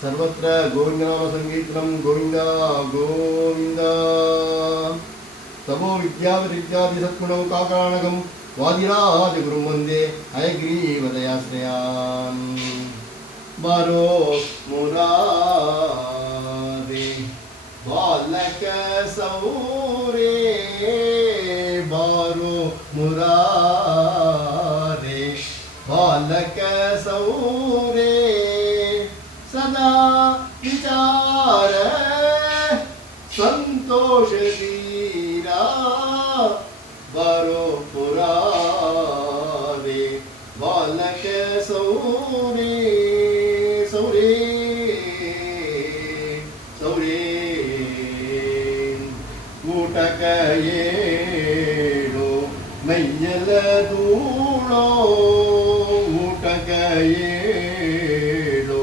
सर्वत्र गोविंदनाम संकीर्तनं गोविंद गोविंद तमो विद्याविद्यादि सद्गुणौ काकराणकं वादिराज गुरुं वन्दे हयग्रीवदयाश्रयान् बारो मुरारे बालक सौरे बारो मुरारे बालक सौरे सदा विचार संतोष दीरा बारो मुरारे बालक सौरे सौरे सौरे ಊಟಕ ಏಳು ಮೈಯಲ ಧೂಳೋ ಊಟಕ ಏಳು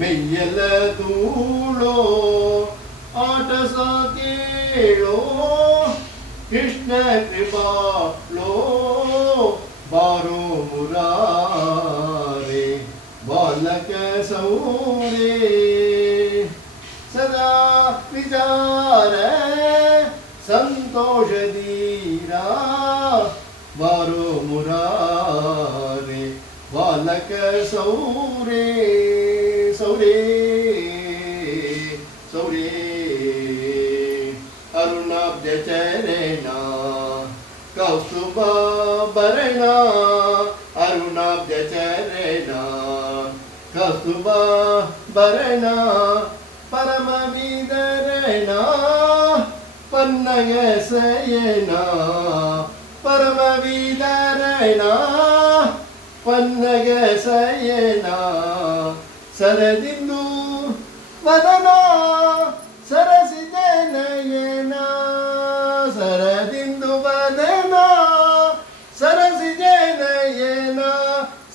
ಮೈಯಲ ಧೂಳೋ ಆಟ ಸಾಕೇಳೋ ಕೃಷ್ಣ ಕೃಪಾಳೋ ಬಾರೋ ಮುರಾರೆ ಬಾಲಕ ಸೌರೇ सदा विचार संतोष दीरा बारो मुरारे बालक सौरे सौरे सौरे अरुणाब्ज चरणा कौस्तुभा भरणा अरुणाब्ज चरणा कौस्तुभा भरणा परम विदरणा पन्नग सयना परम विदरणा पन्नग सयना सरदिंदु वदना सरसिज नयना सरदिंदु वदना सरसिज नयना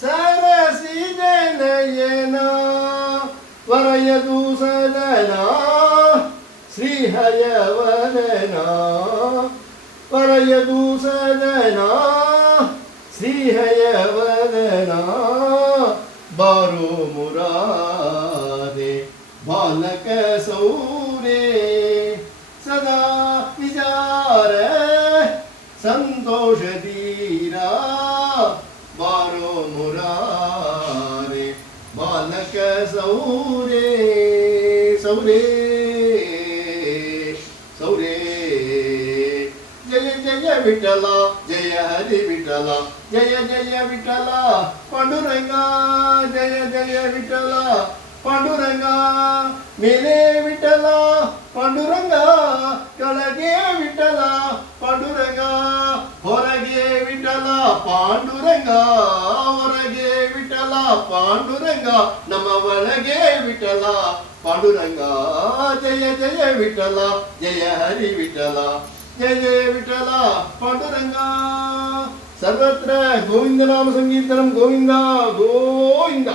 सरसिज नयना वरयदु सदना श्रीहयवदना वरयदु सदना श्रीहयवदना बारो मुरारे बालक सौरे सदा विचार संतोष दीरा बारो मुरारे बालक सौरे सौरे सौरे जय जय विठला जय हरि विठला जय जय विठला पांडुरंगा जय जय विठला पांडुरंगा मेले विठला पांडुरंगा ಕೆಳಗೆ ವಿಠಲ ಪಾಂಡುರಂಗ ಹೊರಗೆ ವಿಠಲ ಪಾಂಡುರಂಗ ಹೊರಗೆ ವಿಠಲ ಪಾಂಡುರಂಗ ನಮ್ಮ ಒಳಗೆ ವಿಠಲ ಪಾಂಡುರಂಗ ಜಯ ಜಯ ವಿಠಲ ಜಯ ಹರಿ ವಿಠಲ ಜಯ ಜಯ ವಿಠಲ ಪಾಂಡುರಂಗ ಸರ್ವತ್ರ ಗೋವಿಂದ ನಾಮ ಸಂಕೀರ್ತನಂ ಗೋವಿಂದ ಗೋವಿಂದ